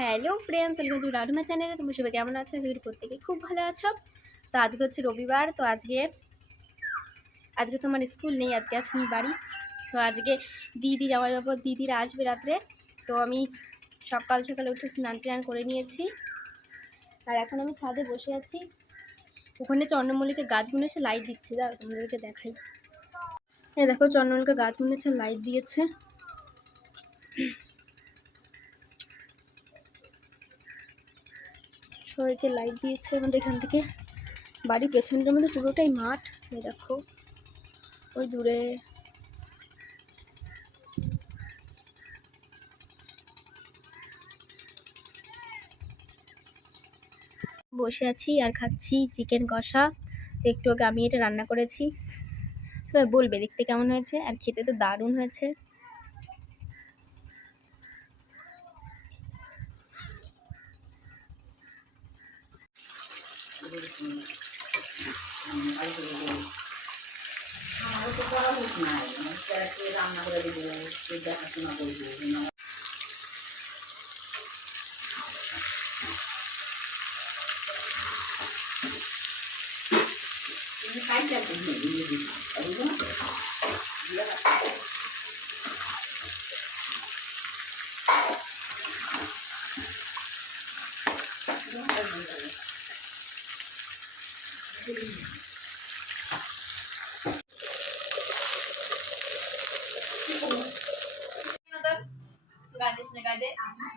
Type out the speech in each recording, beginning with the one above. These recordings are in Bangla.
হ্যালো ফ্রেন্ডস, ওয়েলকাম টু রাধুমা চ্যানেলে। তোমরা সবাই কেমন আছো? আশা করি প্রত্যেকে খুব ভালো আছো। তো আজকে হচ্ছে রবিবার, তো আজকে তোমার স্কুল নেই, আজকে আছি বাড়ি। তো আজকে দিদি জামাই বাবা দিদিরা আসবে রাত্রে। তো আমি সকাল সকালে উঠে স্নান টান করে নিয়েছি, আর এখন আমি ছাদে বসে আছি। ওখানে চন্দ্রমল্লিকা গাছ বুনেছে, লাইট দিচ্ছে। দাঁড়াও তোমাদেরকে দেখাই। এই দেখো, চন্দ্রমল্লিকা গাছ বুনেছে, লাইট দিয়েছে। সবাইকে লাইট দিয়েছে। আমাদের এখান থেকে বাড়ির পেছনটার মধ্যে পুরোটাই মাঠ। এই দেখো ওই দূরে বসে আছি আর খাচ্ছি চিকেন কষা। একটু আগে আমি এটা রান্না করেছি। সবাই বলবে দেখতে কেমন হয়েছে, আর খেতে তো দারুণ হয়েছে।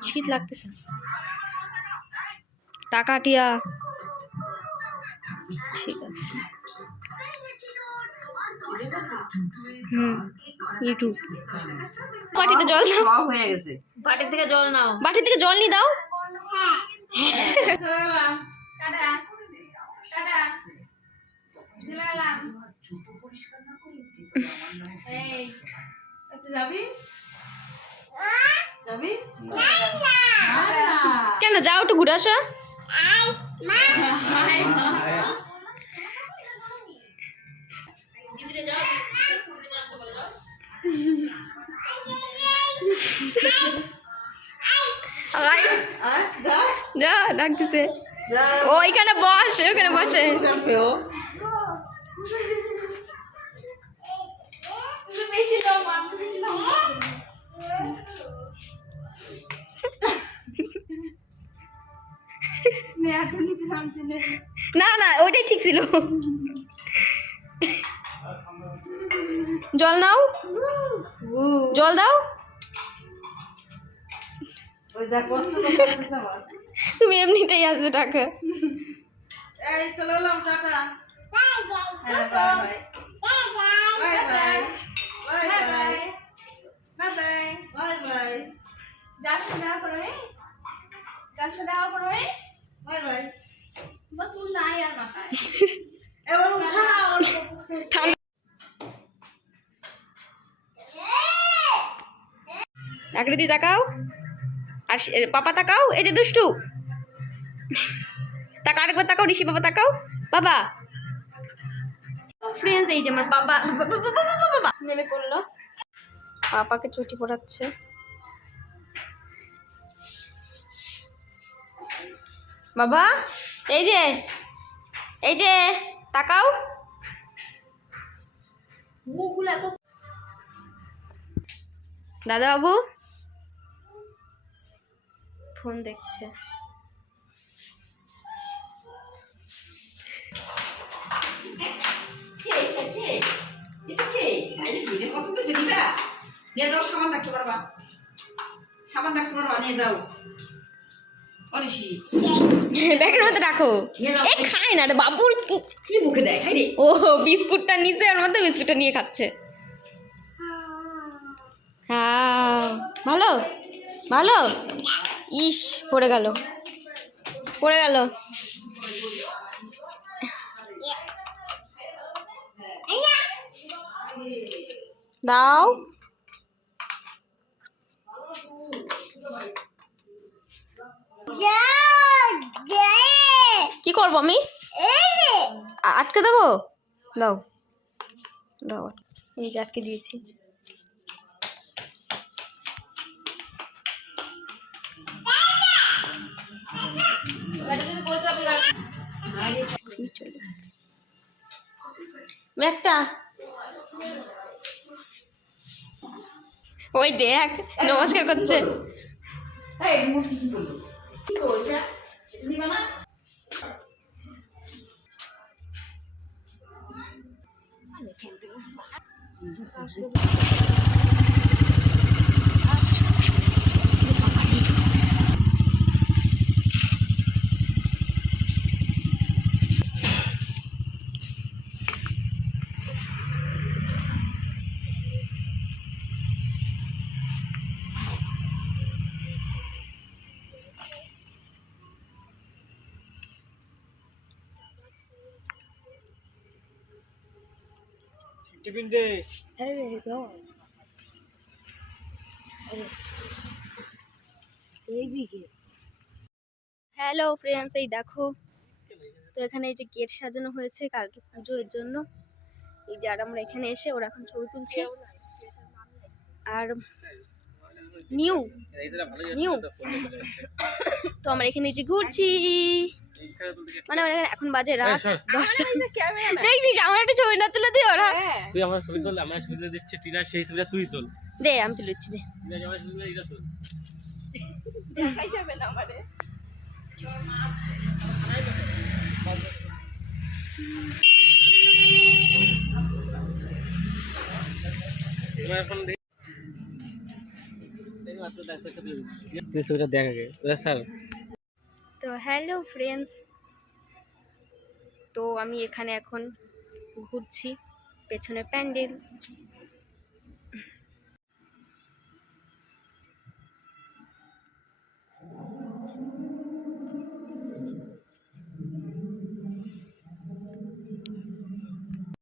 শীত লাগতেছে। টাকা টিয়া ঠিক আছে। ইউটিউব। বাটিতে জল নাও, হয়ে গেছে। বাটি থেকে জল নাও, বাটি থেকে জল নি দাও। কেন যাও, একটু ঘুরে আসো। যা ডাকতেছে, ওইখানে বস, ওখানে বসে। না না, ওইটাই ঠিক ছিল। জল নাও, জল দাও। তুমি এমনিতেই আসো টাকা। আকৃতি তাকাও, আর পাপা তাকাও। এই যে দুষ্টু, তাকা, আরেকবার তাকাও। ঋষি বাবা তাকাও। বাবা ফ্রেন্ডস, এই যে আমার বাবা নেমে পড়লো। পাপাকে চটি পড়াচ্ছে। বাবা এই যে, এই যে তাকাও। দাদা বাবু ফোন দেখছে। ব্যাগের মধ্যে রাখো। এ খায় না রে বাবুর, কি মুখে দেখাই রে। ও বিস্কুটটা নিচে, ওর মধ্যে বিস্কুটটা নিয়ে খাচ্ছে। হ্যাঁ ভালো ভালো। ইস, পড়ে গেল, পড়ে গেল। দাও। কি করবো আমি? আটকে দেবো? দাও দাও, এই যে আটকে দিয়েছি। একটা ওই দেখ নমস্কার করছে। টিফিন দে। হ্যালো ফ্রেন্ডস, এই দেখো তো এখানে এই যে গেট সাজানো হয়েছে কালকে পুজো এর জন্য। এই যে আর আমরা এখানে এসে ওরা এখন ছবি তুলছে। আর নিউ নিউ তো আমরা এখানে এই যে ঘুরছি, মানে এখন বাজে রাত 10টা। দেখছিস আমার একটা ছবি না তুলে দিই ওরা। তুই আমার ছবি তোল, আমার ছবি দিচ্ছে টিনা, সেই ছবিটা তুই তোল। দে আমি তুলে দিচ্ছি, দে। টিনা আমার ছবিটা এটা তোল। দেখাই যাবে না আমারে। তোমার এখন দেখ মাত্র 10 টাকা দিবি। তুই ছবিটা দেখ আগে স্যার। তো হ্যালো ফ্রেন্ডস, তো আমি এখানে এখন ঘুরছি, পেছনে প্যান্ডেল।